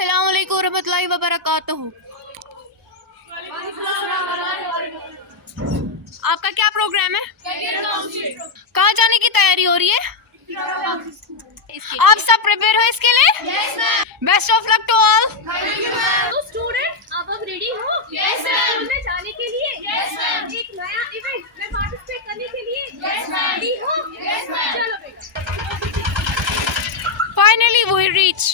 अस्सलाम वालेकुम रहमतुल्लाहि व बरकातहू। आपका क्या प्रोग्राम है? कहाँ जाने की तैयारी हो रही है? आप सब प्रिपेयर हो इसके लिए? Best of luck to all. तो स्टूडेंट अब रेडी हो? स्कूल में जाने के लिए? एक नया इवेंट में पार्टिसिपेट करने के लिए रेडी हो? चलो बेटा। Finally we reach.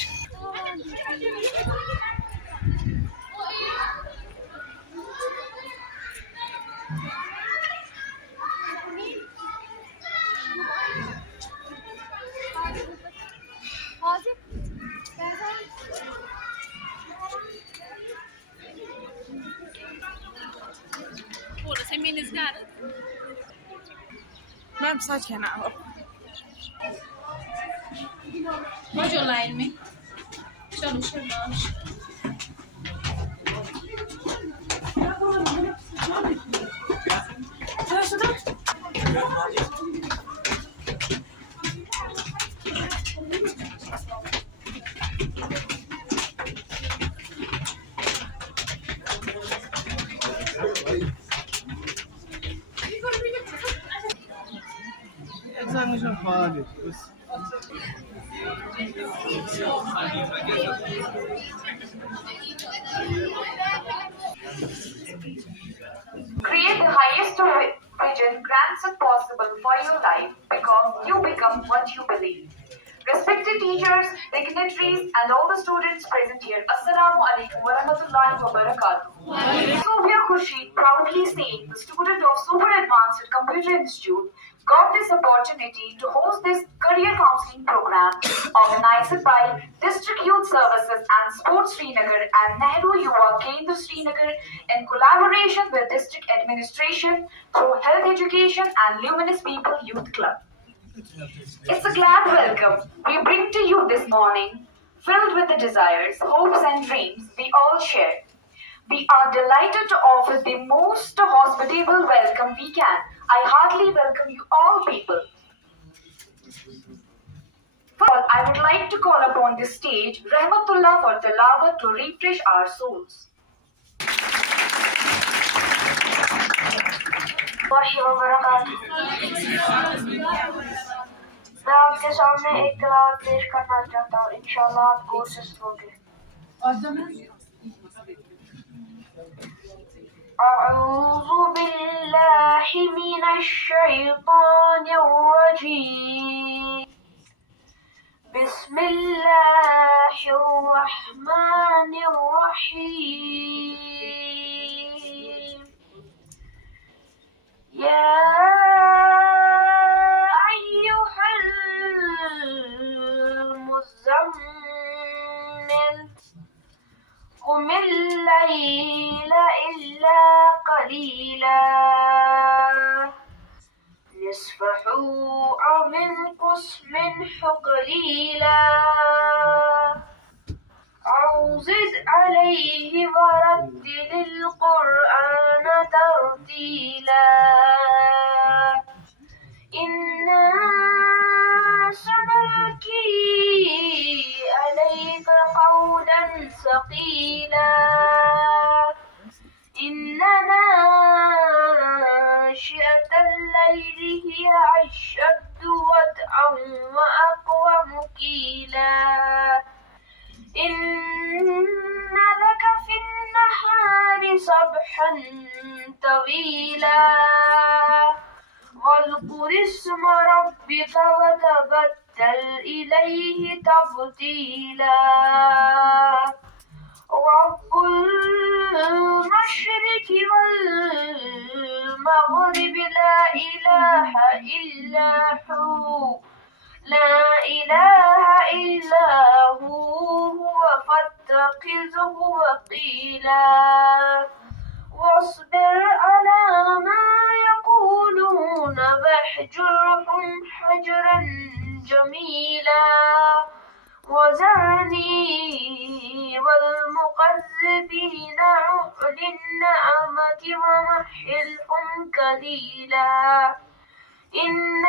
मैम सच है ना जो लाइन में चलो शाबाश। examination hall Create the highest vision grandson possible for your life because you become what you believe. Respected teachers, dignitaries, and all the students present here, Assalamu alaikum wa rahmatullahi wa barakatuh. Sophia Khushi proudly saying the student of Super Advanced Computer Institute got this opportunity to host this career counseling program organized by District Youth Services and Sports Srinagar and Nehru Yuva Kendra Srinagar in collaboration with District Administration through Health Education and Luminous People Youth Club. It's a glad welcome we bring to you this morning, filled with the desires, hopes and dreams we all share. We are delighted to offer the most hospitable welcome we can. I heartily welcome you all people. First, I would like to call upon the stage Rahmatullah for Tilawat to refresh our souls. मैं आपके सामने एक तिलावत पेश करना चाहता हूँ। इंशाल्लाह आप कोशिश करोगे। أعوذ بالله من الشيطان الرجيم. بسم الله الرحمن الرحيم. يا أيها المزمل قم الليل إلا قليلا نصفه أو انقص منه قليلا أو زد عليه ورتل القرآن ترتيلا إنا سنلقي عليك قولا ثقيلا إن ناشئة الليل هي أشد وطئا وأقوم قيلا إن لك في النهار سبحا طويلا واذكر اسم ربك وتبتل إليه تبتيلا رب المشرق والمغرب لا إله إلا هو لا إله إلا هو فاتخذه وكيلا واصبر على ما يقولون واهجرهم هجرا جميلا وذرني والمكذبين أولي النعمة ومهلهم قليلا إن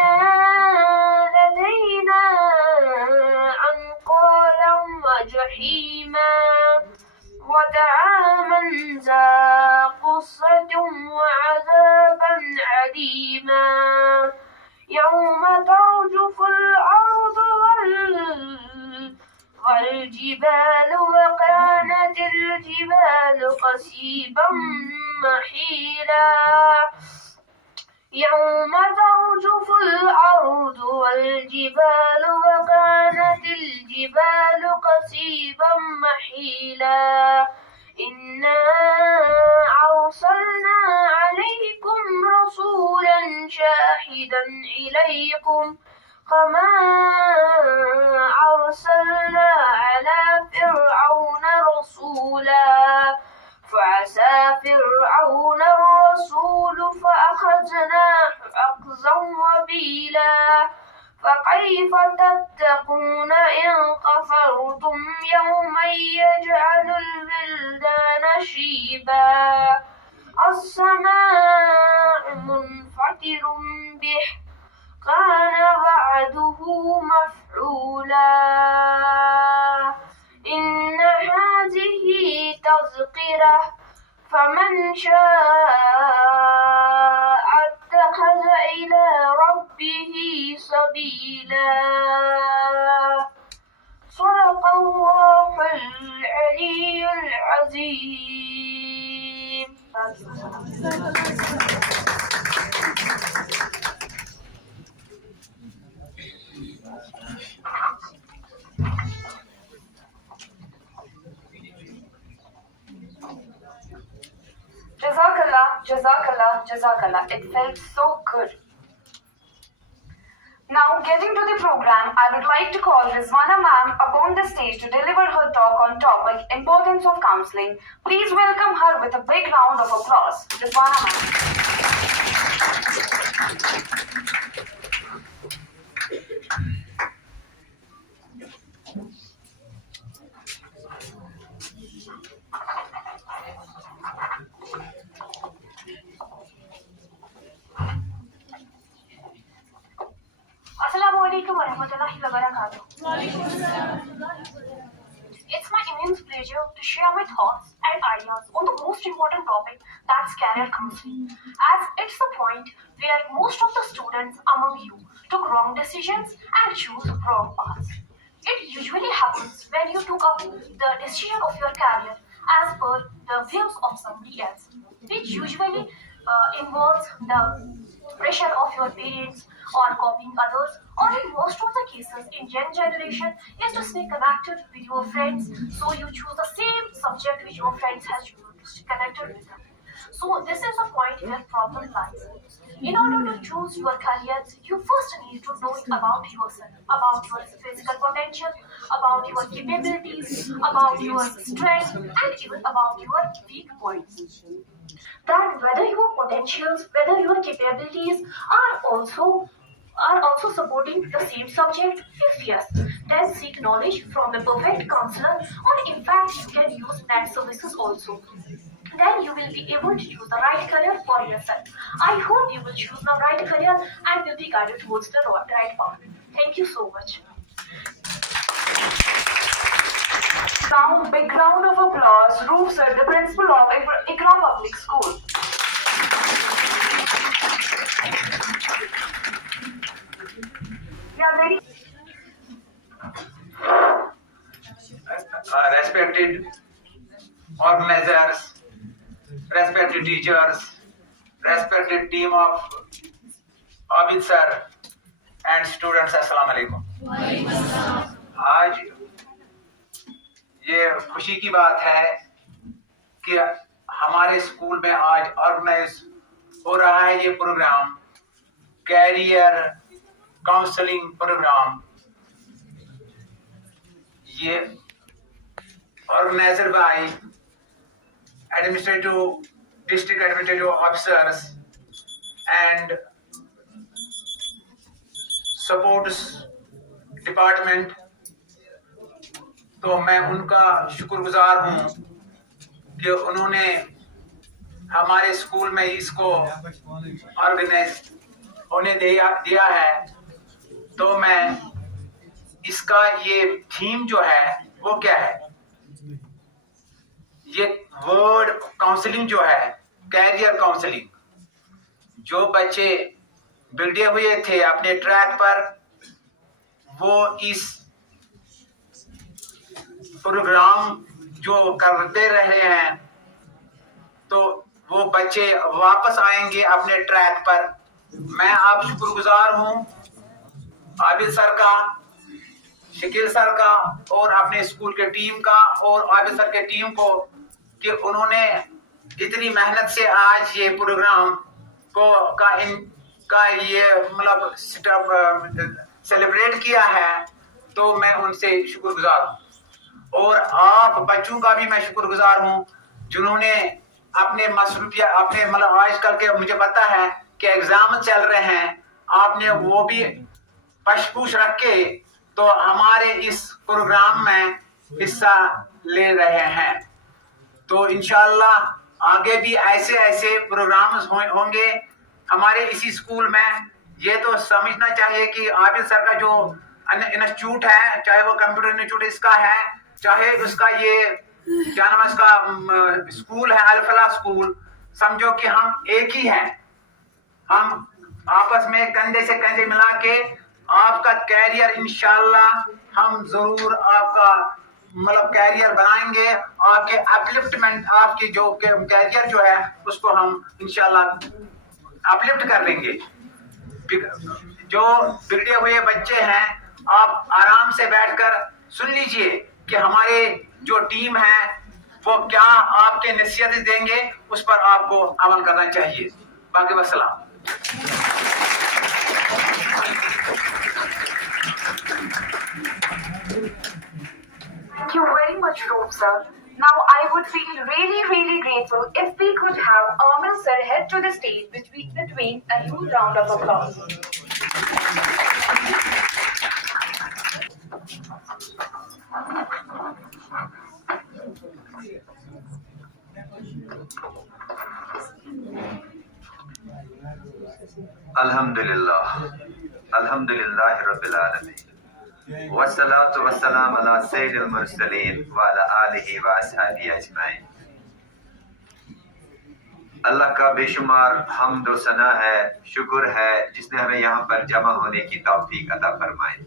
لدينا أنقالا جحيما وطعاما ذا غصة وعذابا عليما يوم ترجف الأرض والجبال وكانت الجبال قصيبا محيلا يوم ترجف الأرض والجبال وكانت الجبال قصيبا محيلا إنا أرسلنا عليكم رسولا شاهدا إليكم كما أرسلنا على فرعون رسولا فعسى فرعون الرسول فأخذناه أخذا وبيلا فكيف تتقون إن كفرتم يوما يجعل الولدان شيبا السماء منفطر به كان وعده مفعولا إن هذه تذكرة فمن شاء اتخذ إلى ربه سبيلا صدق الله العلي العظيم. Jazakallah, Jazakallah, Jazakallah. It felt so good. Now, getting to the program, I would like to call Rizwana ma'am upon the stage to deliver her talk on topic Importance of Counseling. Please welcome her with a big round of applause. Rizwana ma'am. Assalamualaikum warahmatullahi wabarakatuh. It's my immense pleasure to share my thoughts and ideas on the most important topic, that's career counseling, as it's the point where most of the students among you took wrong decisions and choose wrong paths. It usually happens when you took up the decision of your career as per the views of somebody else, which usually involves the pressure of your parents or copying others, or in most of the cases in Gen generation is to stay connected with your friends, so you choose the same subject which your friends has chosen to stay connected with them. So this is the point where problem lies. In order to choose your careers, you first need to know about yourself, about your physical potential, about your capabilities, about your strengths, and even about your weak points. That whether your potentials, whether your capabilities are also supporting the same subject. If yes, then seek knowledge from the perfect counselor, or in fact you can use net services also. Then you will be able to choose the right career for yourself. I hope you will choose the right career and will be guided towards the right path. Thank you so much. Now, big round of applause. Roop sir, the principal of Ikra Public School. Yeah, ready? Respected organizers, respected teachers, respected team of Abid sir and students, Assalamu alaikum. आज ये खुशी की बात है कि हमारे स्कूल में आज ऑर्गेनाइज हो रहा है ये प्रोग्राम, कैरियर काउंसलिंग प्रोग्राम। ये organized by district administrative officers and supports department। तो मैं उनका शुक्रगुजार हूँ कि उन्होंने हमारे स्कूल में इसको ऑर्गेनाइज होने दिया है। तो मैं इसका ये थीम जो है वो क्या है? ये वर्ड काउंसलिंग जो है, कैरियर काउंसलिंग, जो बच्चे बिगड़े हुए थे अपने ट्रैक पर, वो इस प्रोग्राम जो करते रहे हैं, तो वो बच्चे वापस आएंगे अपने ट्रैक पर। मैं आप शुक्रगुजार हूं आबिद सर का, शकील सर का और अपने स्कूल के टीम का और आबिद सर के टीम को कि उन्होंने इतनी मेहनत से आज ये प्रोग्राम का ये मतलब सेलिब्रेट किया है, तो मैं उनसे शुक्रगुजार हूँ। और आप बच्चों का भी मैं शुक्रगुजार हूँ जिन्होंने अपने मसरूफिया अपने मतलब आजकल के मुझे पता है कि एग्जाम चल रहे हैं, आपने वो भी पशपूश रख के तो हमारे इस प्रोग्राम में हिस्सा ले रहे हैं। तो इंशाल्लाह आगे भी ऐसे ऐसे प्रोग्राम्स होंगे हमारे इसी स्कूल में। ये तो समझना चाहिए कि आबिद सर का जो इंस्टीट्यूट है, चाहे वो कंप्यूटर इंस्टीट्यूट इसका है, चाहे उसका ये क्या नाम है इसका स्कूल है अल-फलाह स्कूल, समझो कि हम एक ही हैं। हम आपस में कंधे से कंधे मिला के आपका कैरियर इंशाल्लाह हम जरूर आपका मतलब कैरियर बनाएंगे। आपके अपलिफ्टमेंट, आपकी जो कैरियर जो है उसको हम इंशाल्लाह अपलिफ्ट कर लेंगे। जो बिगड़े हुए बच्चे हैं, आप आराम से बैठकर सुन लीजिए कि हमारे जो टीम है वो क्या आपके नसीहत देंगे, उस पर आपको अमल करना चाहिए। बाकी वस्सलाम। Thank you very much, Roop sir. Now I would feel really grateful if we could have Amil sir head to the stage between a huge round of applause. अल्हम्दुलिल्लाह रब्बिल आलमीन वस्सलातु वस्सलाम अला सय्यिदिल मुरसलीन व अला आलिहि व अस्हाबिहि अजमाइन। अल्लाह का बेशुमार हम्द व सना है, शुक्र है जिसने हमें यहाँ पर जमा होने की तौफीक अता फरमाई।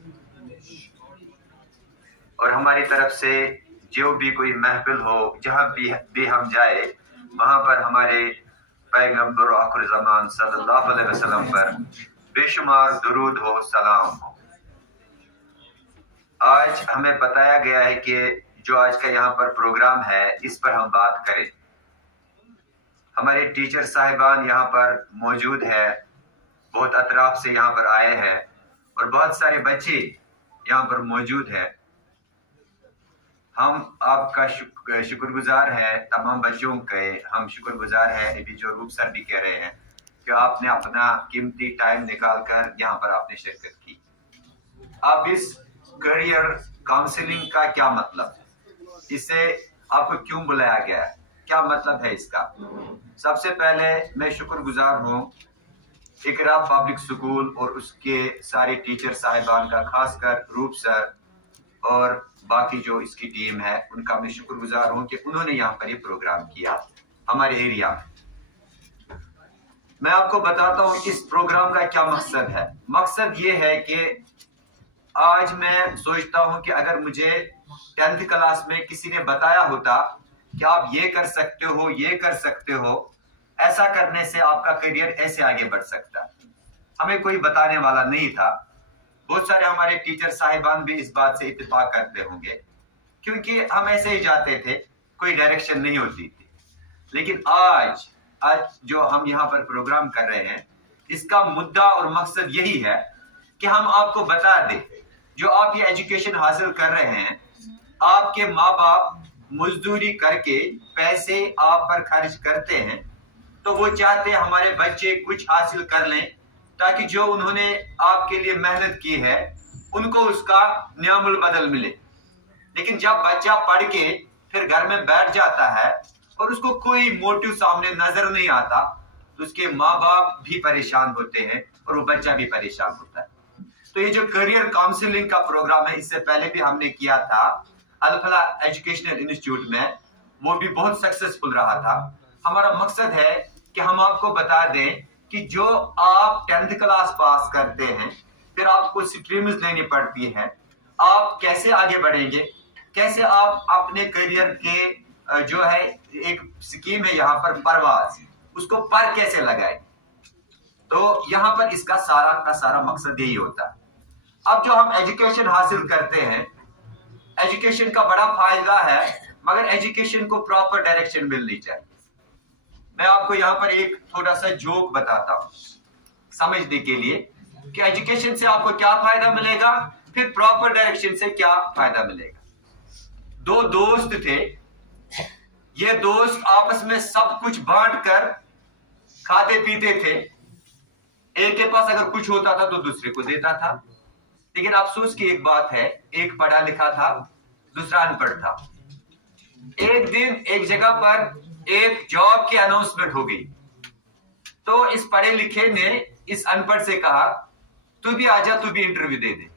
और हमारी तरफ से जो भी कोई महफिल हो, जहाँ भी हम जाए, वहाँ पर हमारे पैगंबर आखिर ज़मान सल्लल्लाहु अलैहि वसल्लम पर बेशुमार दुरूद हो, सलाम हो। आज हमें बताया गया है कि जो आज का यहाँ पर प्रोग्राम है, इस पर हम बात करें। हमारे टीचर साहिबान यहाँ पर मौजूद है, बहुत अतराफ से यहाँ पर आए हैं और बहुत सारे बच्चे यहाँ पर मौजूद हैं। हम आपका शुक्रगुजार है, तमाम बच्चों के हम शुक्रगुजार हैं। अभी जो रूप सर भी कह रहे हैं कि आपने अपना कीमती टाइम निकाल कर यहाँ पर आपने शिरकत की। अब इस करियर काउंसलिंग का क्या मतलब है, इसे आपको क्यों बुलाया गया है, क्या मतलब है इसका? सबसे पहले मैं शुक्रगुजार हूँ इकरा पब्लिक स्कूल और उसके सारे टीचर साहिबान का, खासकर रूप सर और बाकी जो इसकी टीम है उनका मैं शुक्रगुजार हूँ कि उन्होंने यहाँ पर ये प्रोग्राम किया हमारे एरिया में। मैं आपको बताता हूँ इस प्रोग्राम का क्या मकसद है। मकसद ये है कि आज मैं सोचता हूँ कि अगर मुझे 10th क्लास में किसी ने बताया होता कि आप ये कर सकते हो, ये कर सकते हो, ऐसा करने से आपका करियर ऐसे आगे बढ़ सकता, हमें कोई बताने वाला नहीं था। बहुत सारे हमारे टीचर साहिबान भी इस बात से इत्तेफाक करते होंगे, क्योंकि हम ऐसे ही जाते थे, कोई डायरेक्शन नहीं होती थी। लेकिन आज जो हम यहाँ पर प्रोग्राम कर रहे हैं, इसका मुद्दा और मकसद यही है कि हम आपको बता दें, जो आप ये एजुकेशन हासिल कर रहे हैं, आपके माँ बाप मजदूरी करके पैसे आप पर खर्च करते हैं, तो वो चाहते हैं हमारे बच्चे कुछ हासिल कर लें ताकि जो उन्होंने आपके लिए मेहनत की है उनको उसका न्यामुल बदल मिले। लेकिन जब बच्चा पढ़ के फिर घर में बैठ जाता है और उसको कोई मोटिव सामने नजर नहीं आता, तो उसके माँ बाप भी परेशान होते हैं और वो बच्चा भी परेशान होता है। तो ये जो करियर काउंसलिंग का प्रोग्राम है, इससे पहले भी हमने किया था, अल-फलाह एजुकेशनल इंस्टीट्यूट में, वो भी बहुत सक्सेसफुल रहा था। हमारा मकसद है कि हम आपको बता दें कि जो आप 10th क्लास पास करते हैं, फिर आपको स्ट्रीम्स लेनी पड़ती है, आप कैसे आगे बढ़ेंगे, कैसे आप अपने करियर के जो है एक स्कीम है यहाँ पर परवाज, उसको पर कैसे लगाए। तो यहाँ पर इसका सारा का सारा मकसद यही होता है। अब जो हम एजुकेशन हासिल करते हैं, एजुकेशन का बड़ा फायदा है, मगर एजुकेशन को प्रॉपर डायरेक्शन मिलनी चाहिए। मैं आपको यहाँ पर एक थोड़ा सा जोक बताता हूँ समझने के लिए कि एजुकेशन से आपको क्या फायदा मिलेगा, फिर प्रॉपर डायरेक्शन से क्या फायदा मिलेगा। दो दोस्त थे, ये दोस्त आपस में सब कुछ बांट कर खाते पीते थे। एक के पास अगर कुछ होता था तो दूसरे को देता था, लेकिन अफसोस की एक बात है, एक पढ़ा लिखा था, दूसरा अनपढ़ था। एक दिन एक जगह पर एक जॉब की अनाउंसमेंट हो गई, तो इस पढ़े लिखे ने इस अनपढ़ से कहा, तू भी आजा, तू भी इंटरव्यू दे दे।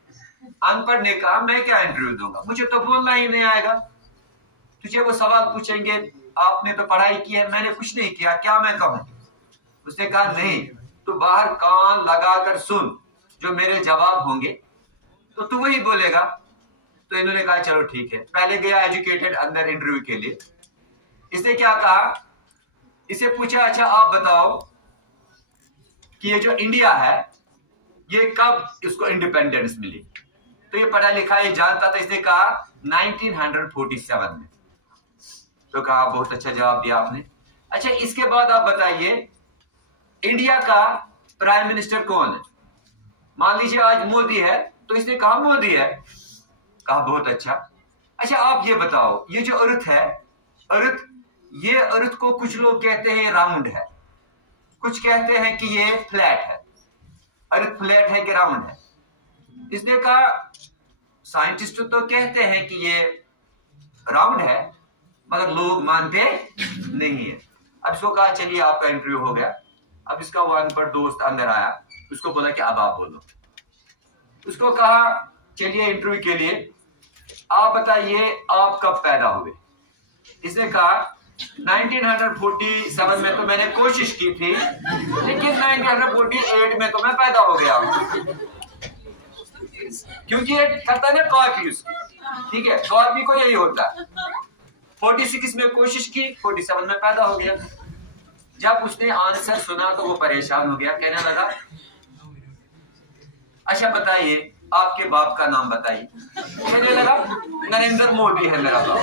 अनपढ़ ने कहा, मैं क्या इंटरव्यू दूंगा, मुझे तो बोलना ही नहीं आएगा, तुझे वो सवाल पूछेंगे, आपने तो पढ़ाई की है, मैंने कुछ नहीं किया, क्या मैं कहूं। उसने कहा, नहीं, तू बाहर कान लगाकर सुन, जो मेरे जवाब होंगे तो तू वही बोलेगा। तो इन्होंने कहा, चलो ठीक है। पहले गया एजुकेटेड अंदर इंटरव्यू के लिए। इसने क्या कहा, इसे पूछा, अच्छा आप बताओ कि ये जो इंडिया है, ये कब इसको इंडिपेंडेंस मिली। तो ये पढ़ा लिखा, ये जानता था। इसने कहा 1947 में। तो कहा, बहुत अच्छा जवाब दिया आपने। अच्छा, इसके बाद आप बताइए इंडिया का प्राइम मिनिस्टर कौन है। मान लीजिए आज मोदी है, तो इसने कहा मोदी है। कहा, बहुत अच्छा। अच्छा, आप ये बताओ, ये जो अर्थ है, अर्थ, ये अर्थ को कुछ लोग कहते हैं राउंड है, कुछ कहते हैं कि ये फ्लैट है। अर्थ फ्लैट है कि राउंड है। इसने कहा, साइंटिस्ट तो कहते हैं कि ये राउंड है, मगर लोग मानते नहीं है। अब इसको कहा, चलिए आपका इंटरव्यू हो गया। अब इसका वो अनपढ़ दोस्त अंदर आया, उसको बोला कि अब आप बोलो। उसको कहा, चलिए इंटरव्यू के लिए आप बताइए आप कब पैदा हुए। इसने कहा 1947 में तो मैंने कोशिश की थी, लेकिन 1948 में तो मैं पैदा हो गया हूं। क्योंकि ये करता है ना कॉपी उसकी, ठीक है, कॉपी को यही होता है। 46 में कोशिश की, 47 में पैदा हो गया। जब उसने आंसर सुना तो वो परेशान हो गया, कहने लगा, अच्छा बताइए आपके बाप का नाम बताइए। कहने लगा, नरेंद्र मोदी है मेरा बाप।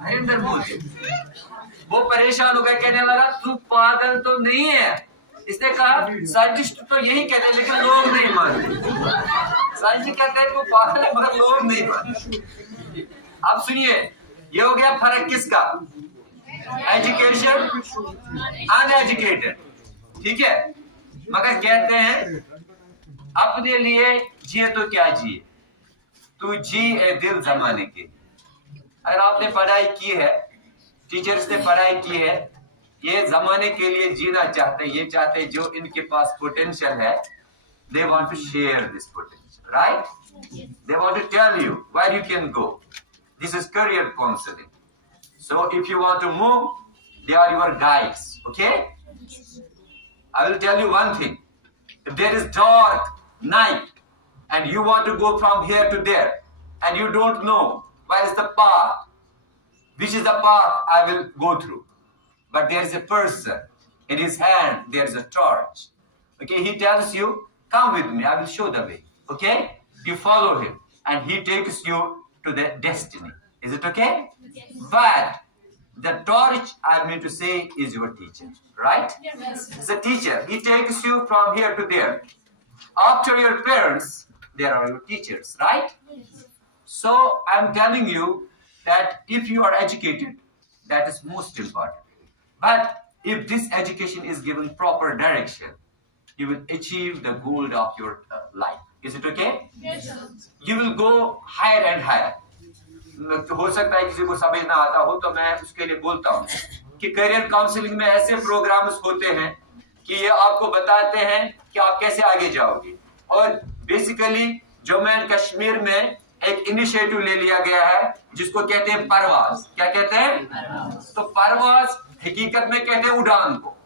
नरेंद्र मोदी। वो परेशान हो गया, कहने लगा, तू पागल तो नहीं है। इसने कहा, साइंटिस्ट तो यही कहते हैं, लेकिन लोग नहीं मानते। साइंटिस्ट कहते हैं वो पागल है, मगर लोग नहीं मानते। अब सुनिए, ये हो गया फर्क किसका, एजुकेशन, अनएजुकेटेड, ठीक है। मगर कहते हैं अपने लिए जिए तो क्या जिए, तू जी ए दिल जमाने के। अगर आपने पढ़ाई की है, टीचर्स ने पढ़ाई की है, ये जमाने के लिए जीना चाहते हैं, ये चाहते हैं जो इनके पास पोटेंशियल है, they want to share this potential, right? They want to tell you where you can go. This is career counseling. So if you want to move, they are your guides, okay? I will tell you one thing. If there is dark night and you want to go from here to there and you don't know where is the path, which is the path I will go through, but there is a person, in his hand there is a torch, okay? He tells you, come with me, I will show the way, okay? You follow him and he takes you to the destiny. Is it okay? Yes. But the torch I mean to say is your teacher, right? Yes. It's a teacher. He takes you from here to there. After your parents, there are your teachers, right? Yes. So I'm telling you that if you are educated, that is most important. But if this education is given proper direction, you will achieve the goal of your life. Is it okay? Yes, sir. You will go higher and higher. हो सकता है किसी को समझ ना आता हो, तो मैं उसके लिए बोलता हूँ कि करियर काउंसलिंग में ऐसे प्रोग्राम्स होते हैं कि ये आपको बताते हैं कि आप कैसे आगे जाओगे। और बेसिकली जम्मू एंड कश्मीर में एक इनिशिएटिव ले लिया गया है जिसको कहते हैं परवाज। क्या कहते हैं? तो परवाज हकीकत में कहते हैं उड़ान को।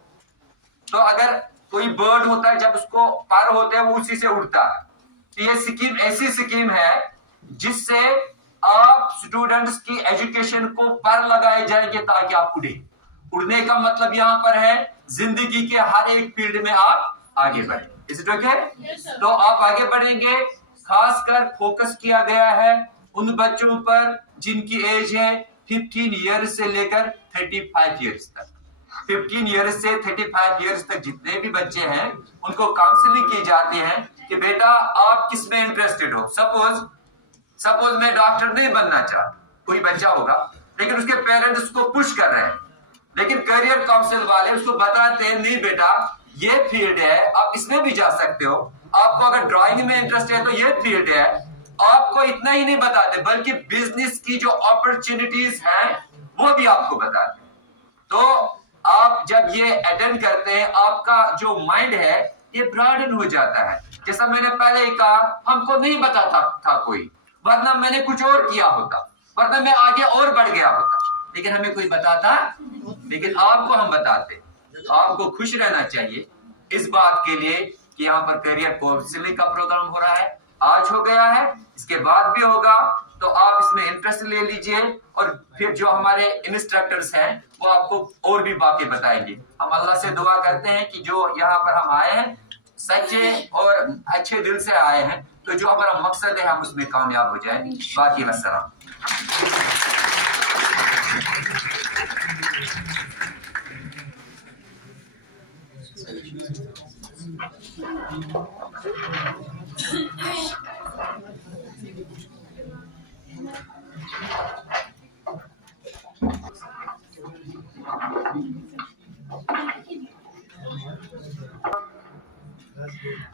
तो अगर कोई बर्ड होता है, जब उसको पर होते हैं वो उसी से उड़ता है। तो ये स्कीम ऐसी स्कीम है जिससे आप स्टूडेंट्स की एजुकेशन को पर लगाए जाएंगे ताकि आप उड़े। उड़ने का मतलब यहां पर है जिंदगी के हर एक फील्ड में आप आगे बढ़े। Is it okay? तो आप आगे बढ़ेंगे। खासकर फोकस किया गया है उन बच्चों पर जिनकी एज है 15 ईयर्स से लेकर 35 ईयर्स तक। 15 ईयर्स से 35 ईयर्स तक जितने भी बच्चे हैं उनको काउंसलिंग की जाती है कि बेटा आप किस में इंटरेस्टेड हो। सपोज मैं डॉक्टर नहीं बनना चाहता, कोई बच्चा होगा लेकिन उसके पेरेंट्स उसको पुश कर रहे हैं, लेकिन करियर काउंसिल वाले उसको बताते हैं नहीं बेटा ये फील्ड है, आप इसमें भी जा सकते हो। आपको अगर ड्राइंग में इंटरेस्ट है तो ये फील्ड है। आपको इतना ही नहीं बताते बल्कि बिजनेस की जो अपॉर्चुनिटीज हैं वो भी आपको बताते। तो आप जब ये अटेंड करते हैं आपका जो माइंड है ये ब्रॉडन हो जाता है। जैसा मैंने पहले ही कहा, हमको नहीं बताता था कोई, वरना मैंने कुछ और किया होता, वरना मैं आगे और बढ़ गया होता, लेकिन हमें कोई बताता, लेकिन आपको हम बताते। आपको खुश रहना चाहिए इस बात के लिए कि यहाँ पर करियर काउंसलिंग का प्रोग्राम हो रहा है। आज हो गया है, इसके बाद भी होगा, तो आप इसमें इंटरेस्ट ले लीजिए और फिर जो हमारे इंस्ट्रक्टर्स हैं वो आपको और भी बातें बताएंगे। हम अल्लाह से दुआ करते हैं कि जो यहाँ पर हम आए हैं सच्चे और अच्छे दिल से आए हैं, तो जो हमारा मकसद है हम उसमें कामयाब हो जाए। बाकी वस्सलाम।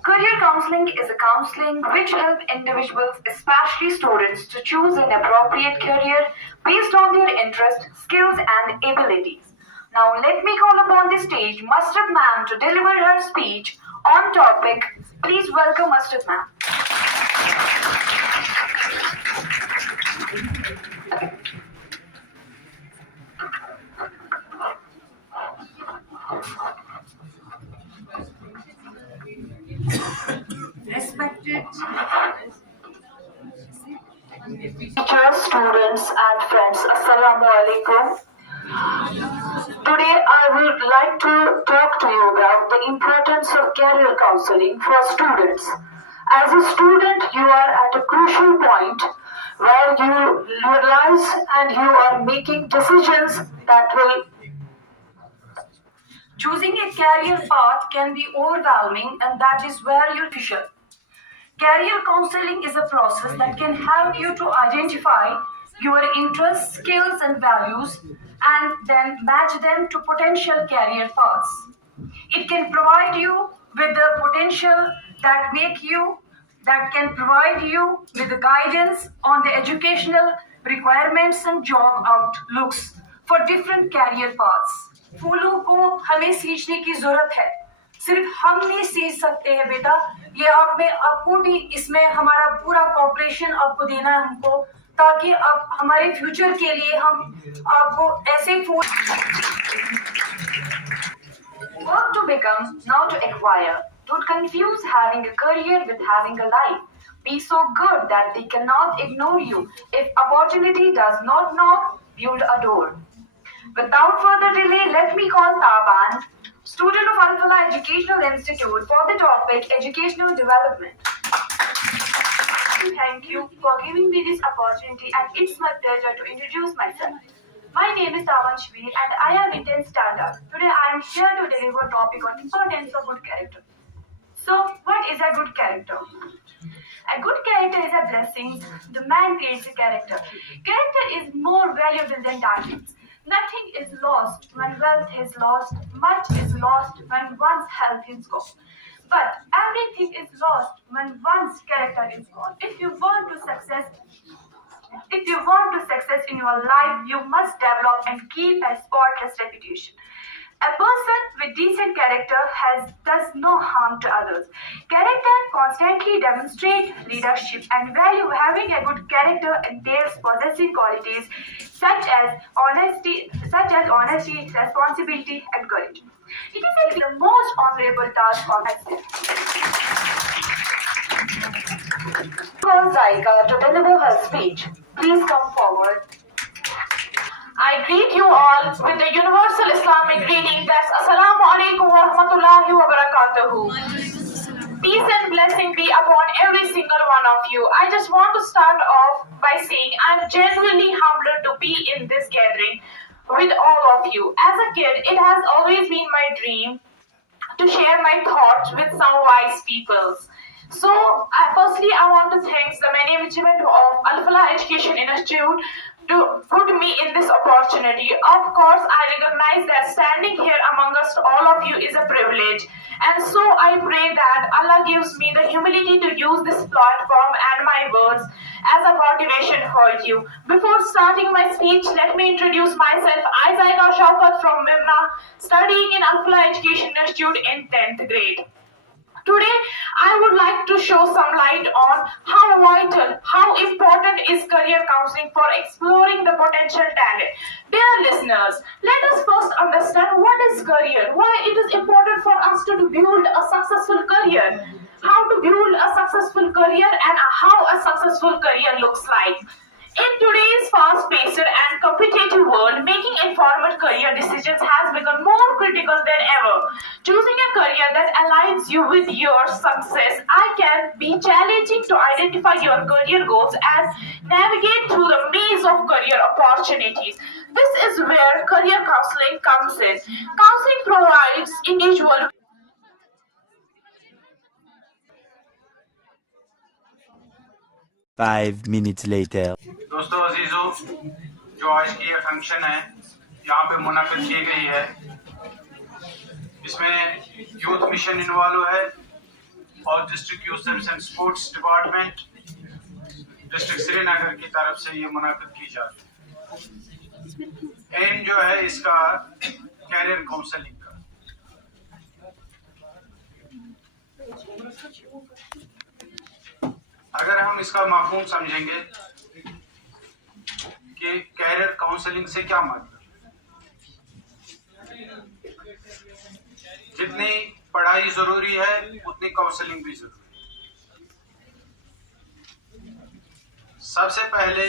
Career counseling is a counseling which helps individuals, especially students, to choose an appropriate career based on their interests, skills, and abilities. Now, let me call upon the stage Mustard Ma'am to deliver her speech on topic. Please welcome Mustard Ma'am. Respected teachers, students, and friends, Assalamu alaikum. Today, I would like to talk to you about the importance of career counseling for students. As a student, you are at a crucial point where you realize and you are making decisions that will. Choosing a career path can be overwhelming, and that is where you're crucial. Career counseling is a process that can help you to identify your interests, skills, and values, and then match them to potential career paths. It can provide you with the potential that can provide you with the guidance on the educational requirements and job outlooks for different career paths. फूलों को हमें सींचने की जरूरत है, सिर्फ हम नहीं सींच सकते हैं बेटा, ये आपको भी इसमें हमारा पूरा कॉपरेशन आपको देना है हमको, ताकि अब हमारे फ्यूचर के लिए हम आपको ऐसे फूल। Work to become, not to acquire. Don't confuse having a career with having a life. Be so good that they cannot ignore you. If opportunity does not knock, build a door. Without further delay, let me call Taban, student of Al-Falah Educational Institute, for the topic Educational Development. Thank you for giving me this opportunity, and it's my pleasure to introduce myself. My name is Taban Shbir and I am in 10th standard. Today I am here to deliver a topic on importance of good character. So, what is a good character? A good character is a blessing. The man creates a character. Character is more valuable than diamonds. Nothing is lost when wealth is lost. Much is lost when one's health is gone. But everything is lost when one's character is gone. If you want to success in your life, you must develop and keep a spotless reputation. A person with decent character does no harm to others. Character constantly demonstrates leadership and value. Having a good character entails possessing qualities such as honesty, responsibility, and courage. It is the most honorable task of Zaika to deliver her speech. Please come forward. I greet you all with the universal Islamic greeting, that's Assalamu alaikum wa rahmatullahi wa barakatuhu. Peace and blessing be upon every single one of you. I just want to start off by saying I'm genuinely humbled to be in this gathering with all of you. As a kid, it has always been my dream to share my thoughts with some wise people. So, firstly, I want to thank the management of Al-Falah Education Institute to put me in this opportunity. Of course, I recognize that standing here among us, all of you, is a privilege. And so I pray that Allah gives me the humility to use this platform and my words as a motivation for you. Before starting my speech, let me introduce myself. I, Zaika Shaukat from Mimna, studying in Al-Falah Education Institute in 10th grade. Today, I would like to show some light on how vital, how important is career counseling for exploring the potential talent. Dear listeners, let us first understand what is career, why it is important for us to build a successful career, how to build a successful career, and how a successful career looks like. In today's fast-paced and competitive world, making informed career decisions has become more critical than ever. Choosing a career that aligns you with your success can be challenging to identify your career goals and navigate through the maze of career opportunities. This is where career counseling comes in. Counseling provides individuals 5 minutes later. दोस्तों अजीजों, जो आज की ये फंक्शन है यहाँ पे मुनाकिद की गई है, इसमें यूथ मिशन इन्वॉल्व है और district youth service and sports department district Srinagar की तरफ से ये मुनाकिद की जाती है। एम जो है इसका कैरियर काउंसलिंग का। अगर हम इसका मफहूम समझेंगे कि कैरियर काउंसलिंग से क्या मतलब, जितनी पढ़ाई जरूरी है उतनी काउंसलिंग भी जरूरी है। सबसे पहले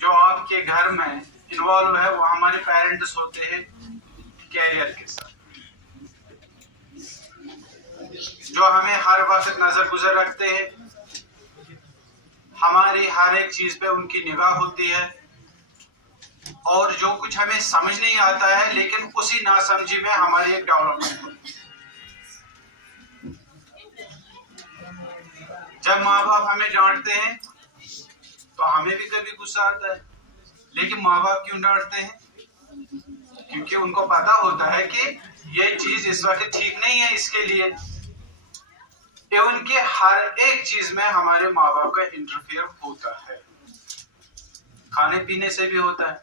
जो आपके घर में इन्वॉल्व है वो हमारे पेरेंट्स होते हैं कैरियर के साथ, जो हमें हर वक्त नजर गुजर रखते हैं, हमारी हर एक चीज पे उनकी निगाह होती है और जो कुछ हमें समझ नहीं आता है लेकिन उसी नासमझी में हमारी एक डेवलपमेंट होती है। जब माँ बाप हमें डांटते हैं तो हमें भी कभी गुस्सा आता है, लेकिन माँ बाप क्यों डांटते हैं? क्योंकि उनको पता होता है कि ये चीज इस वक्त ठीक नहीं है इसके लिए। उनके हर एक चीज में हमारे माँ बाप का इंटरफेयर होता है, खाने पीने से भी होता है,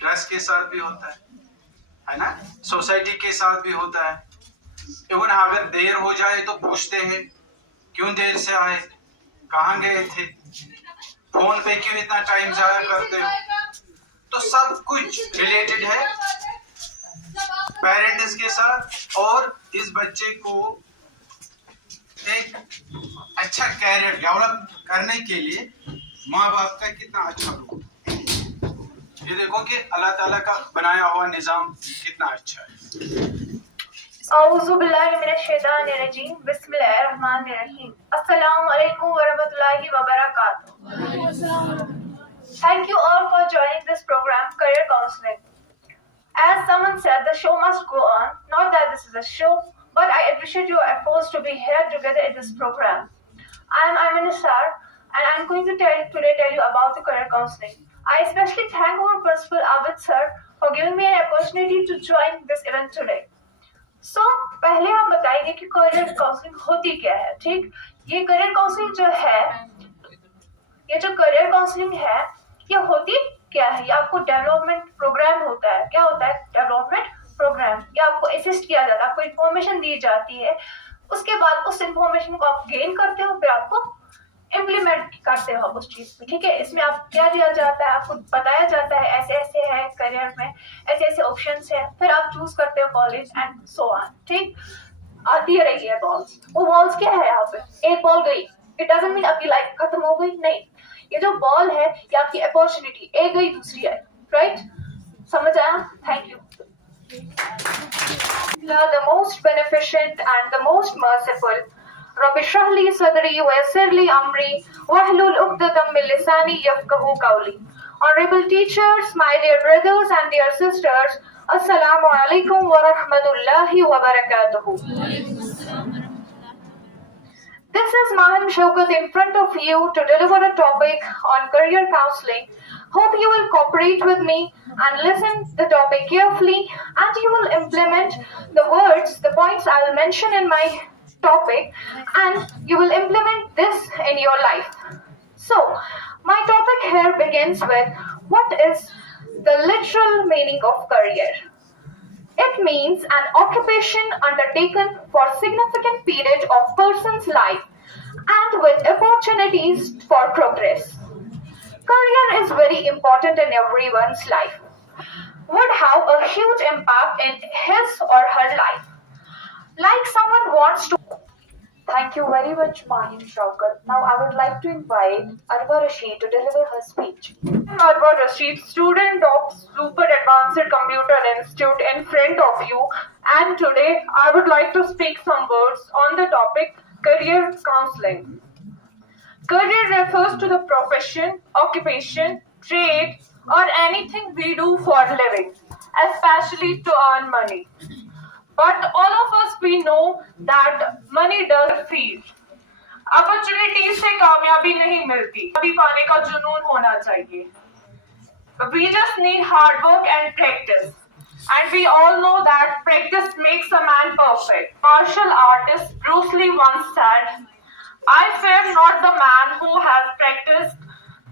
ड्रेस के साथ भी होता है ना, सोसाइटी के साथ भी होता है। इवन अगर देर हो जाए तो पूछते हैं क्यों देर से आए, कहाँ गए थे, फोन पे क्यों इतना टाइम जाया करते हो। तो सब कुछ रिलेटेड है पेरेंट्स के साथ और इस बच्चे को एक अच्छा कैरियर डेवलप करने के लिए माँ बाप का कितना अच्छा रोल। ये देखो कि अल्लाह ताला का बनाया हुआ निजाम कितना अच्छा है। औज़ुबिल्लाहिमिनश्शैतानिर्रजीम, बिस्मिल्लाहिर्रहमानिर्रहीम, अस्सलामु अलैकुम वरहमतुल्लाहि वबरकातुहू। Thank you all for joining this program, Career Counseling. As someone said, the show must go on. Not that this is a show, but I appreciate your efforts to be here together in this program. I am Amin Nisar, and I am going to tell you about the career counseling. I especially thank our principal Abid sir for giving me an opportunity to join this event today. So, पहले आप बताइए कि career counseling होती क्या है, ठीक? ये career counseling जो है, ये जो career counseling है, ये होती क्या है? ये आपको development program होता है। क्या होता है? Development program। ये असिस्ट किया जाता है, आपको इन्फॉर्मेशन दी जाती है, उसके बाद उस इन्फॉर्मेशन को आप गेन करते हो, फिर आपको इम्प्लीमेंट करते हो उस चीज पे, ठीक है। इसमें आप क्या दिया जाता है, आपको बताया जाता है ऐसे ऐसे है करियर में, ऐसे ऐसे ऑप्शंस है, फिर आप चूज करते हो कॉलेज एंड सो ऑन, ठीक। आती रही है बॉल्स, वो बॉल्स क्या है, यहाँ पे एक बॉल गई, इट डजंट मीन आपकी लाइफ खत्म हो गई, नहीं, ये जो बॉल है ये आपकी अपॉर्चुनिटी, एक गई दूसरी आई, राइट, समझ आया, thank you. The most beneficent and the most merciful. Rabbi shrah li sadri wa yassir li amri wahlul 'uqdatam min lisani yafqahu qawli. Honorable teachers, my dear brothers and dear sisters, assalamu alaikum wa rahmatullahi wa barakatuhu. This is Mahim Shaukat in front of you to deliver a topic on career counseling. Hope you will cooperate with me and listen the topic carefully, and you will implement the words, the points I will mention in my topic, and you will implement this in your life. So, my topic here begins with what is the literal meaning of career. It means an occupation undertaken for significant period of person's life and with opportunities for progress. Career is very important in everyone's life. Would have a huge impact in his or her life. Like someone wants to. Thank you very much, Mahim Shaukat. Now I would like to invite Arba Rashid to deliver her speech. I'm Arba Rashid, student of Super Advanced Computer Institute in front of you, and today I would like to speak some words on the topic career counseling. Career refers to the profession, occupation, trade, or anything we do for living, especially to earn money. But all of us, we know that money does feed. Opportunities से कामयाबी नहीं मिलती, अभी पाने का जुनून होना चाहिए. We just need hard work and practice. And we all know that practice makes a man perfect. Martial artist Bruce Lee once said, I fear not the man who has practiced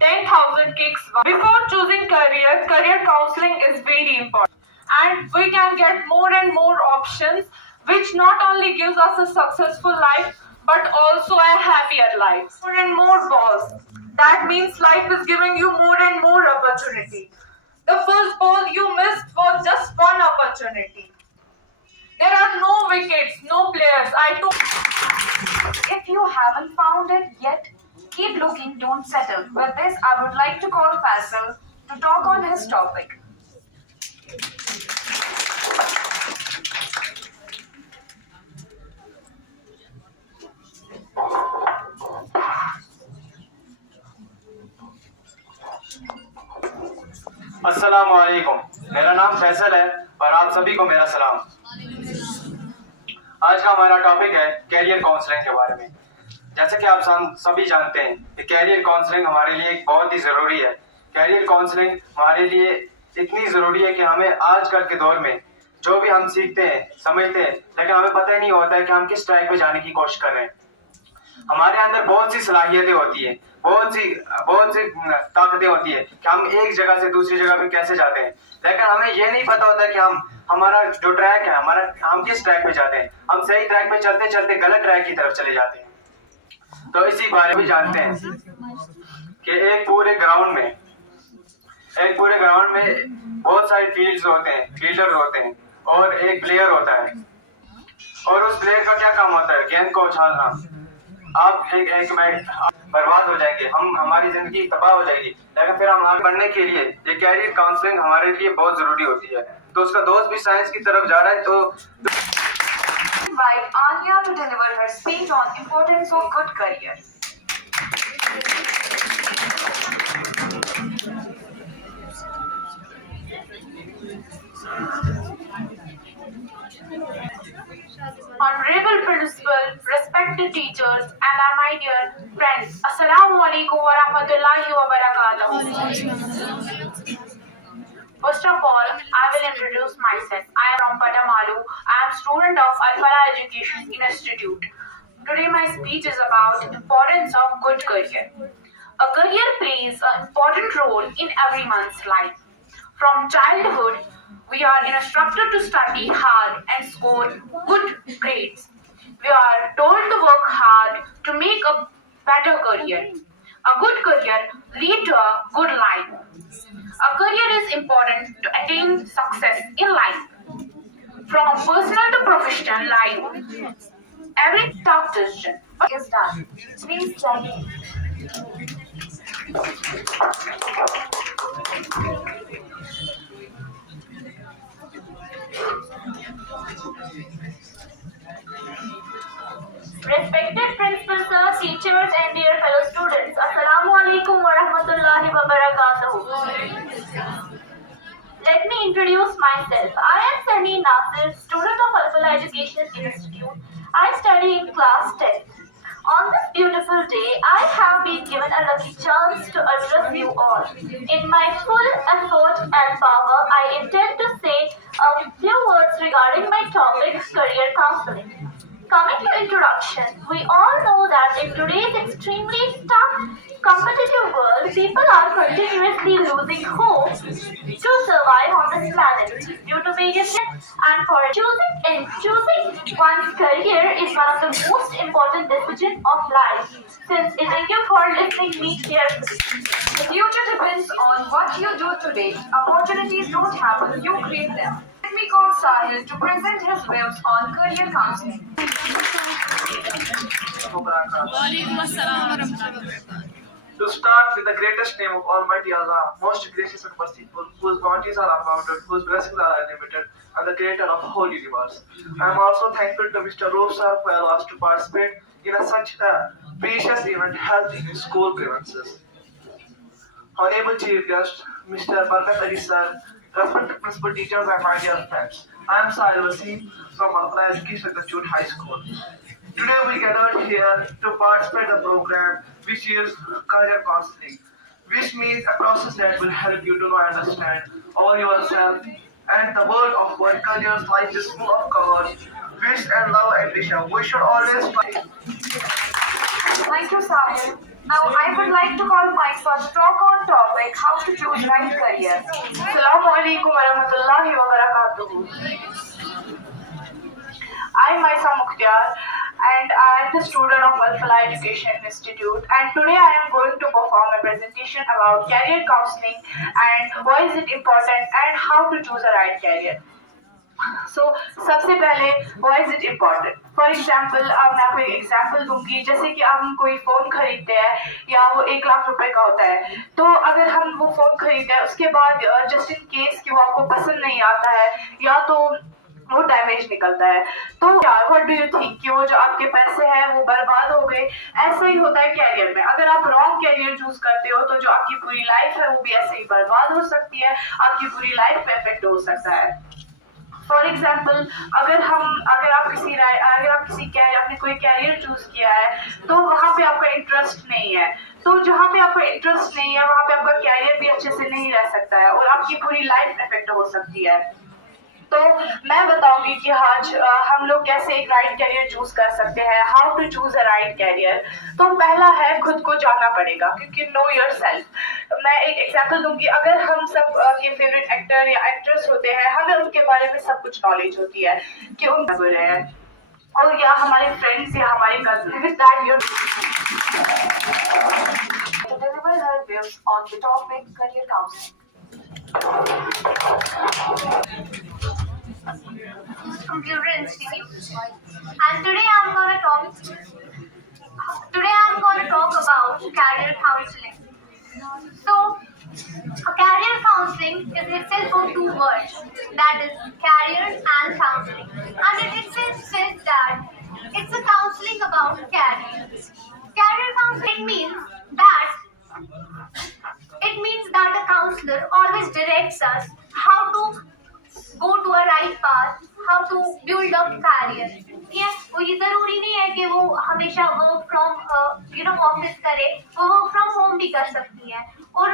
10,000 kicks. Before choosing career, career counseling is very important. And we can get more and more options, which not only gives us a successful life, but also a happier life. More and more balls. That means life is giving you more and more opportunity. The first ball you missed was just one opportunity. There are no wickets, no players. If you haven't found it yet, keep looking, don't settle. With this, I would like to call Faisal to talk on his topic. अस्सलामु अलैकुम, मेरा नाम फैसल है और आप सभी को मेरा सलाम। आज का हमारा टॉपिक है कैरियर काउंसलिंग के बारे में। जैसे कि आप सभी जानते हैं कि कैरियर काउंसलिंग हमारे लिए बहुत ही ज़रूरी है। कैरियर काउंसलिंग हमारे लिए इतनी ज़रूरी है कि हमें आजकल के दौर में जो भी हम सीखते हैं, समझते हैं, लेकिन हमें पता ही नहीं होता है कि हम किस ट्रैक पे जाने की कोशिश कर रहे हैं। हमारे अंदर बहुत सी सलाहियतें होती है, बहुत सी ताकतें होती है कि हम एक जगह से दूसरी जगह पे कैसे जाते हैं, लेकिन हमें ये नहीं पता होता कि हमारा जो ट्रैक है, हम किस ट्रैक पे जाते हैं। हम सही ट्रैक पे चलते चलते गलत ट्रैक की तरफ चले जाते हैं। तो इसी बारे में जानते हैं कि एक पूरे ग्राउंड में बहुत सारे फील्ड्स होते हैं, फील्डर होते हैं और एक प्लेयर होता है। और उस प्लेयर का क्या काम होता है? गेंद को उछालना। आप एक मैच बर्बाद हो जाएंगे, हमारी जिंदगी तबाह हो जाएगी, लेकिन फिर हम आगे बढ़ने के लिए ये कैरियर काउंसलिंग हमारे लिए बहुत जरूरी होती है। तो उसका दोस्त भी साइंस की तरफ जा रहा है, तो Invite Anya to deliver her speech on importance of good career. Honorable Principal, respected teachers, and my dear friends, Assalamu alaikum wa rahmatullahi wa barakatuh. First of all, I will introduce myself. I am from Patamalu. I am student of Al-Falah Education Institute. Today my speech is about importance of good career. A career plays an important role in everyone's life. From childhood, we are instructed to study hard and score good grades. We are told to work hard to make a better career. A good career leads to a good life. A career is important to attain success in life. From personal to professional life, every tough decision is done. Please study. Respected principal sir, teachers and dear fellow students, Assalamu alaikum wa rahmatullahi wa barakatuh. Let me introduce myself. I am Sani Nasir, student of Al-Falah Education Institute. I study in class 10. On this beautiful day, I have been given a lucky chance to address you all. In my full effort and power, I intend to say a few words regarding my topic, career counseling. Coming to introduction, we all know that in today's extremely tough, competitive world, people are continuously losing hope to survive on this planet due to various reasons. And for choosing one's career is one of the most important decisions of life. Thank you for listening me carefully. The future depends on what you do today. Opportunities don't happen, you create them. Let me call Sahil to present his views on career counseling. To start with the greatest name of Almighty Allah, most gracious and merciful, whose bounties are unbounded, whose blessings are unlimited, and the creator of the whole universe. I am also thankful to Mr. Roof sir for allowing us to participate in such a precious event held in his school premises. Honorable Chief Guest, Mr. Barkat Ali sir, respected principal teachers and my dear friends. I am Sahil Wasim from Al-Falah Education Institute High School. Today we gathered here to participate in the program which is career counseling, which means a process that will help you to know and understand all yourself and the world of what careers life is full of colors, wish and love and ambition. We should always fight. Thank you, Sahil. Now I would like to call Mike for the talk on topic how to choose right career. Assalamu alaikum wa rahmatullahi wa barakatuh. I am Maisa Mukhtiar and I am the student of Al-Falah Education Institute, and today I am going to perform a presentation about career counseling and why is it important and how to choose a right career. So सबसे पहले why is it important? For example, अब मैं आपको एक एग्जाम्पल दूंगी, जैसे कि हम कोई फ़ोन खरीदते हैं या वो 1 लाख रुपए का होता है, तो अगर हम वो फ़ोन खरीदते हैं उसके बाद जस्ट इन केस कि वो आपको पसंद नहीं आता है या तो वो डैमेज निकलता है, तो व्हाट डू यू थिंक कि वो जो आपके पैसे हैं वो बर्बाद हो गए? ऐसा ही होता है कैरियर में. अगर आप रॉन्ग कैरियर चूज करते हो तो जो आपकी पूरी लाइफ है वो भी ऐसे ही बर्बाद हो सकती है, आपकी पूरी लाइफ पे इफेक्ट हो सकता है. फॉर एग्जाम्पल, अगर आपने कोई कैरियर चूज किया है तो वहाँ पे आपका इंटरेस्ट नहीं है, तो जहाँ पे आपका इंटरेस्ट नहीं है वहाँ पे आपका कैरियर भी अच्छे से नहीं रह सकता है और आपकी पूरी लाइफ इफेक्ट हो सकती है. तो मैं बताऊंगी कि आज हम लोग कैसे एक राइट कैरियर चूज कर सकते हैं, how to choose a right career. तो पहला है खुद को जानना पड़ेगा, क्योंकि नो योरसेल्फ. मैं एक एग्जांपल दूंगी. अगर हम सब के फेवरेट एक्टर या एक्ट्रेस होते हैं, हमें उनके बारे में सब कुछ नॉलेज होती है कि उन बुरे हैं, और या हमारे फ्रेंड्स या हमारे cousin. With that you To deliver her views on the topic career counseling. Computer Institute, and today I'm going to talk about career counseling. So, career counseling is itself of 2 words, that is career and counseling, and it itself says that it's a counseling about career. Career counseling means that a counselor always directs us how to go to a right path, how to build up career. वो ये जरूरी नहीं है कि वो हमेशा work from office करे, वो वर्क फ्रॉम होम भी कर सकती है. और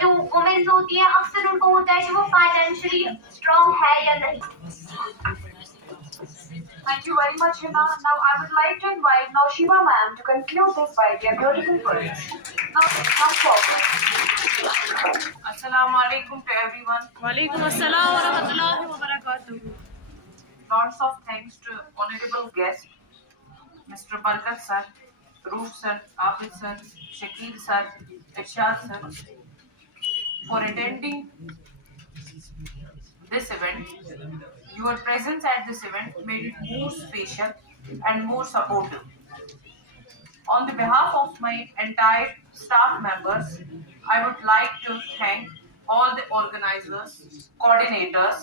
जो वुमेन्स होती है अक्सर उनको होता है कि वो फाइनेंशियली स्ट्रांग है या नहीं. Thank you very much, Hina. Now I would like to invite Naushiba ma'am to conclude this by their beautiful words. Now forward. Assalamu alaikum to everyone. वालेकुम अस्सलाम व रहमतुल्लाहि व बरकातुहू. Lots of thanks to honorable guest, Mr. Barkat sir, Roof sir, Abid sir, Shakil sir, Irshad sir, for attending this event. Your presence at this event made it more special and more supportive. On the behalf of my entire staff members, I would like to thank all the organizers, coordinators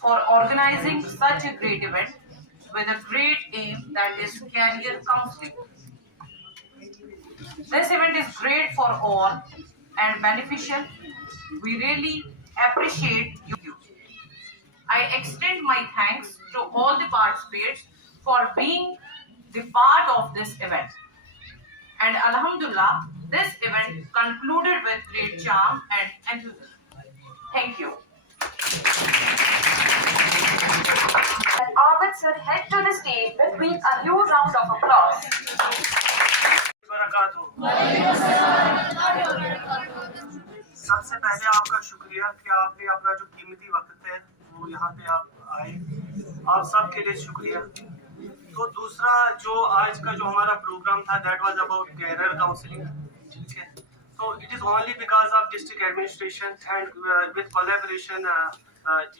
for organizing such a great event with a great aim, that is career counseling. This event is great for all and beneficial. We really appreciate you. I extend my thanks to all the participants for being the part of this event. And Alhamdulillah, this event concluded with great charm and enthusiasm. Thank you. And Abid sir head to the stage between a huge round of applause. सबसे पहले आपका शुक्रिया कि आपने अपना जो कीमती वक्त है वो यहाँ पे आप आए, आप सबके लिए शुक्रिया। तो दूसरा जो आज का जो हमारा प्रोग्राम था, that was about career counselling, ठीक है। तो it is only because of district administration and with collaboration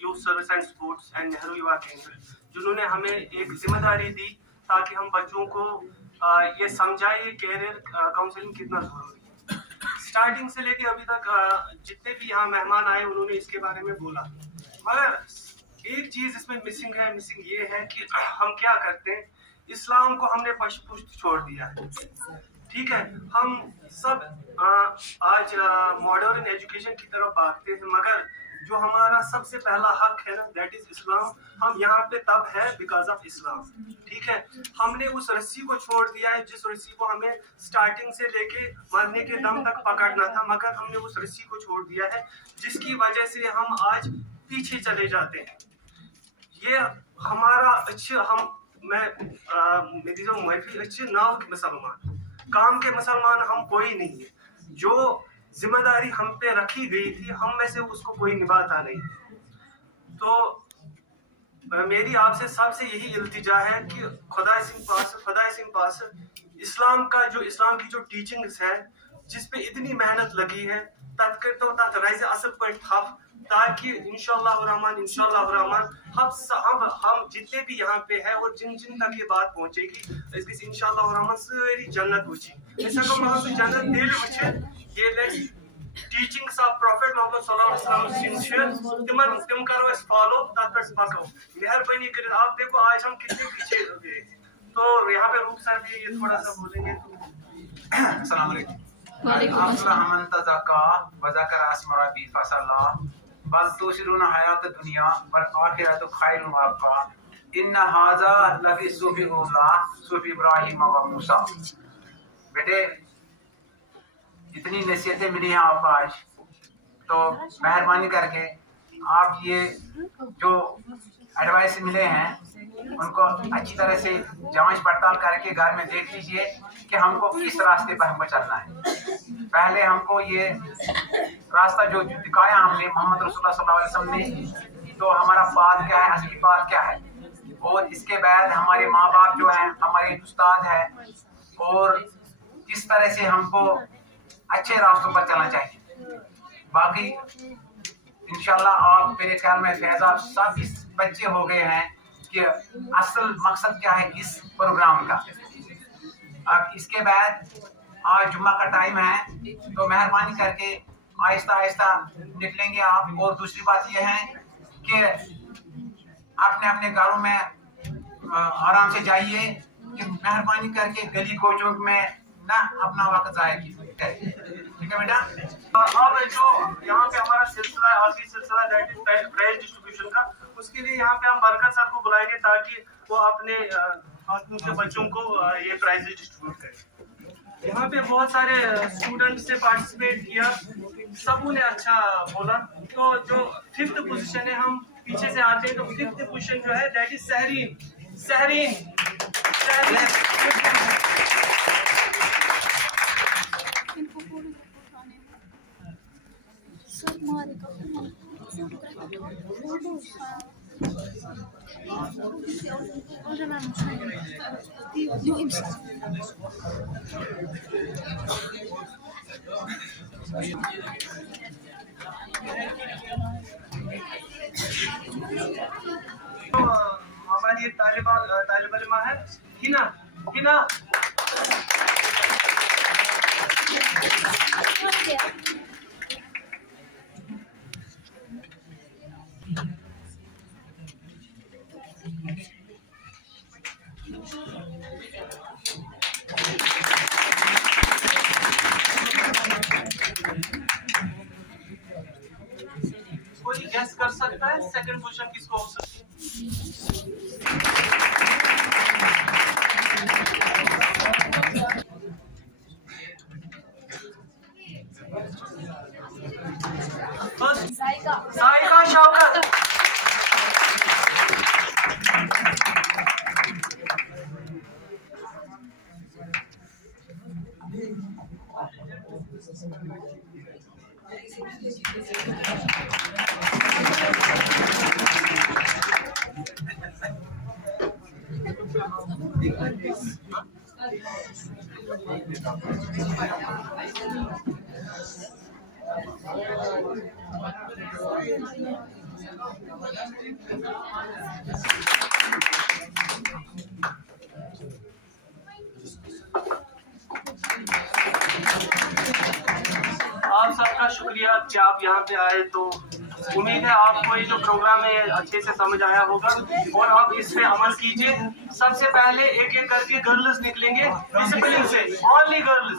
youth service and sports and Nehru Yuva Kendra, जिन्होंने हमें एक जिम्मेदारी दी ताकि हम बच्चों को ये समझाए कैरियर काउंसलिंग कितना जरूरी है। स्टार्टिंग से लेके अभी तक जितने भी यहाँ मेहमान आए उन्होंने इसके बारे में बोला, मगर एक चीज इसमें मिसिंग ये है कि हम क्या करते हैं, इस्लाम को हमने पश्च छोड़ दिया है, ठीक है। हम सब आज मॉडर्न एजुकेशन की तरफ भागते हैं, मगर जो हमारा सबसे पहला हक है ना, दैट इज इस्लाम, हम यहाँ पे तब है बिकॉज ऑफ इस्लाम, ठीक है। हमने उस रस्सी को छोड़ दिया है जिस रस्सी को हमें स्टार्टिंग से लेके मरने के दम तक पकड़ना था, मगर हमने उस रस्सी को छोड़ दिया है जिसकी वजह से हम आज पीछे चले जाते हैं। ये हमारा मेरी जो महफिल अच्छे नाव के मुसलमान, काम के मुसलमान हम कोई नहीं है। जो जिम्मेदारी हम पे रखी गई थी, हम में से उसको कोई निभाता नहीं। तो मेरी आपसे सबसे यही इल्तिजा है कि खुदा सिंह पास इस्लाम की जो टीचिंग्स है, जिस पे इतनी मेहनत लगी है, तत् राइज असल पर थप, ताकि इंशाअल्लाह रहमान हम जितने भी यहाँ पे है और जिन तक ये बात पहुंचेगी, इंशाअल्लाह रहमान सारी जन्नत वुची जन्नत दिल वुचे ये टीचिंग्स ऑफ प्रॉफिट मोहम्मद सल्लल्लाहु अलैहि वसल्लम तिम करो अस फॉलो, तत पे पको। मेहरबानी कर, आप देखो आज हम कितने पीछे गए। तो यहाँ पे रूप सर भी ये थोड़ा सा बोलेंगे। अस्सलाम वालेकुम। अफला मन तज़क्का व ज़करा अस्म रब्बी फसल्ला बल तुसिरुना हयात दुनिया वल आखिरतु खैरुन व अबका इन्न हाज़ा लफी सुफ़िल ऊला सुफ़ी इब्राहीम व मूसा। बेटे, इतनी नसीहतें मिली हैं आपको आज, तो मेहरबानी करके आप ये जो एडवाइस मिले हैं उनको अच्छी तरह से जांच पड़ताल करके घर में देख लीजिए कि हमको किस रास्ते पर हमको चलना है। पहले हमको ये रास्ता जो दिखाया हमने मोहम्मद रसूलुल्लाह सल्लल्लाहु अलैहि वसल्लम ने, तो हमारा पाथ क्या है, असली पाथ क्या है, और इसके बाद हमारे माँ बाप जो हैं, हमारे उस्ताद हैं, और किस तरह से हमको अच्छे रास्तों पर चलना चाहिए। बाकी इंशाल्लाह आप मेरे ख्याल में फैजाब सब इस बच्चे हो गए हैं कि असल मकसद क्या है इस प्रोग्राम का। अब इसके बाद आज जुम्मा का टाइम है, तो मेहरबानी करके आहिस्ता आहिस्ता निकलेंगे आप। और दूसरी बात यह है कि अपने अपने घरों में आराम से जाइए, कि मेहरबानी करके गली कोचों में ना अपना वक्त जाया कीजिए, ठीक है बेटा। अब जो यहाँ पे हमारा सिलसिला है, आखिरी सिलसिला, दैट इज प्राइज डिस्ट्रीब्यूशन का, उसके लिए यहाँ पे हम बरकत सर को बुलाएंगे ताकि वो अपने के बच्चों को ये प्राइज डिस्ट्रीब्यूट करें। यहाँ पे बहुत सारे स्टूडेंट्स ने पार्टिसिपेट किया, सबों ने अच्छा बोला। तो जो 5th पोजीशन है, हम पीछे से आते हैं, तो 5th पोजीशन जो है दैट इज सहरीन। हमारी एक तालिब इल्म है हिना। हिना कोई गेस कर सकता है सेकंड पोजीशन किसको हो सकती है? साइका शौकत। आप सबका शुक्रिया कि आप यहाँ पे आए। तो उम्मीद है आपको ये जो प्रोग्राम है अच्छे से समझ आया होगा और आप इस पे अमल कीजिए। सबसे पहले एक एक करके गर्ल्स निकलेंगे डिसिप्लिन से, ओनली गर्ल्स।